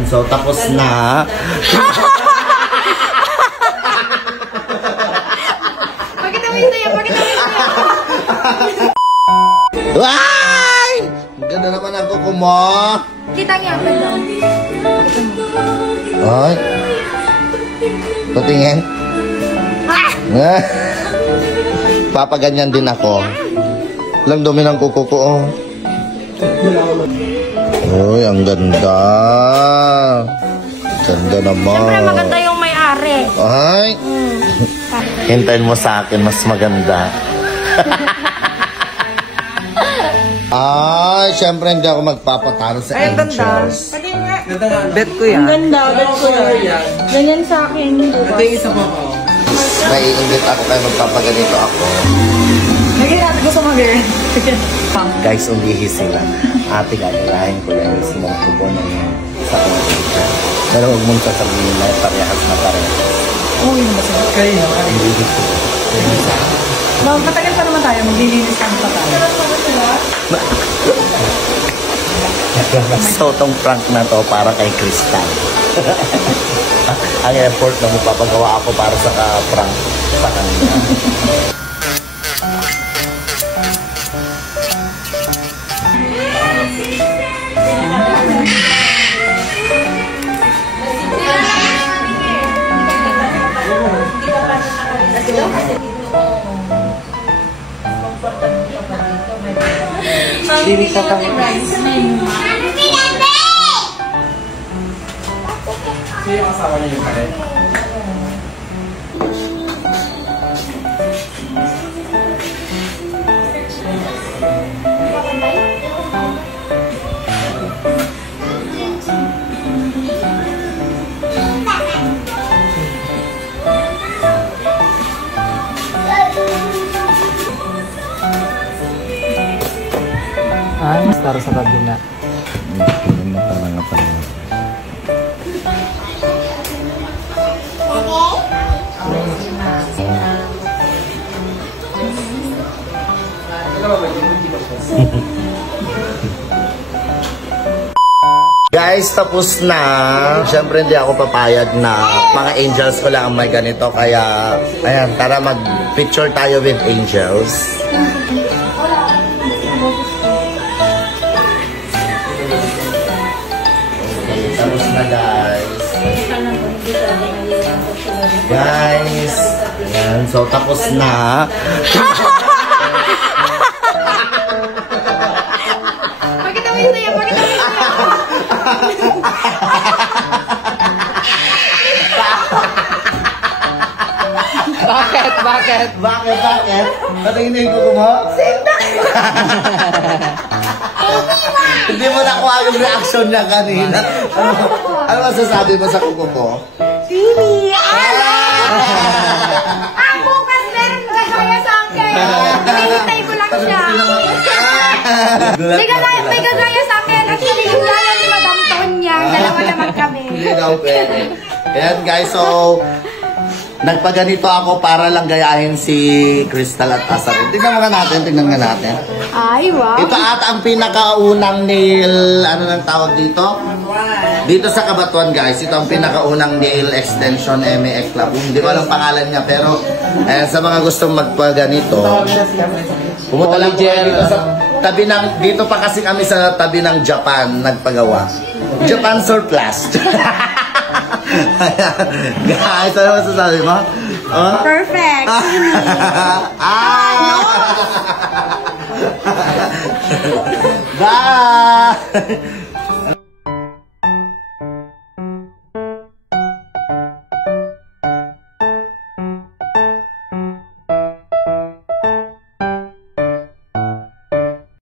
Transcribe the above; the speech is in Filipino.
Ayan, so tapos na. Pakita mo yung tayo, pakita mo yung tayo. Ay! Ganda naman ang kuko mo. Kita niya, pwede. Ay. Patingin. Papaganyan din ako. Lang dumi ng kuko ko. Oh. Uy, ang ganda. Ganda naman. Siyempre maganda yung may-ari. Ay. Hintayin mo sa akin, mas maganda. Ay, siyempre hindi ako magpapatalo sa angels. Pati nga. Bet ko yan. Ang ganda, bet ko yan. Ganyan sa akin. Ito yung isa pa ako. Naiingit ako kaya magpapaganito ako. Lagyan natin gusto mag-girl. Guys, ulihi sila. Ate, gagalahin ko lang yung smoke ko na yun sa computer. Pero huwag mong sasabihin na parehas na parehas. Uy, ano ba sila? Kayo. Ulihi ko. Matagal pa naman tayo, maglilinis kami pa tayo. So, tong prank na to para kay Crystal. Ang effort na magpapagawa ako para sa prank sa kanila. Dili ka kami. Sino yung asawa niya yung kare? Ah, mas taro sa kabila. Hindi na parang nga parang. Guys, tapos na. Siyempre hindi ako papayag na mga angels ko lang ang may ganito. Kaya, ayan, tara mag-picture tayo with angels. Okay, tapos na guys. Guys, ayan, so tapos na. Pakita mo yung tayo, pakita mo yung tayo. Bakit? Bakit? Bakit? Bakit? Patingin na yung kuko mo? Hindi mo nakuha yung reaction niya kanina. Ano masasabi mo sa kuko ko? Sini! Ang bukas meron kagaya sa akin. Hinihintay ko lang siya. May kagaya sa akin at hindi yung gaya ni Madam Tonya. Dalawa naman kami. Hindi daw pwede. Ayan guys, so nagpaganito ako para lang gayahin si Crystal at Asarin. Tingnan nga natin. Ay, wow. Ito ata ang pinakaunang nail, ano nang tawag dito? Dito sa Kabatuan guys, ito ang pinakaunang nail extension MAX Club. Hindi ko alam pangalan niya, pero sa mga gustong magpaganito, pumunta lang po kayo dito sa tabi ng, dito pa kasi kami sa tabi ng Japan nagpagawa. Japan Surplus. Guys, ano masasabi mo? Oh? Perfect. Bye!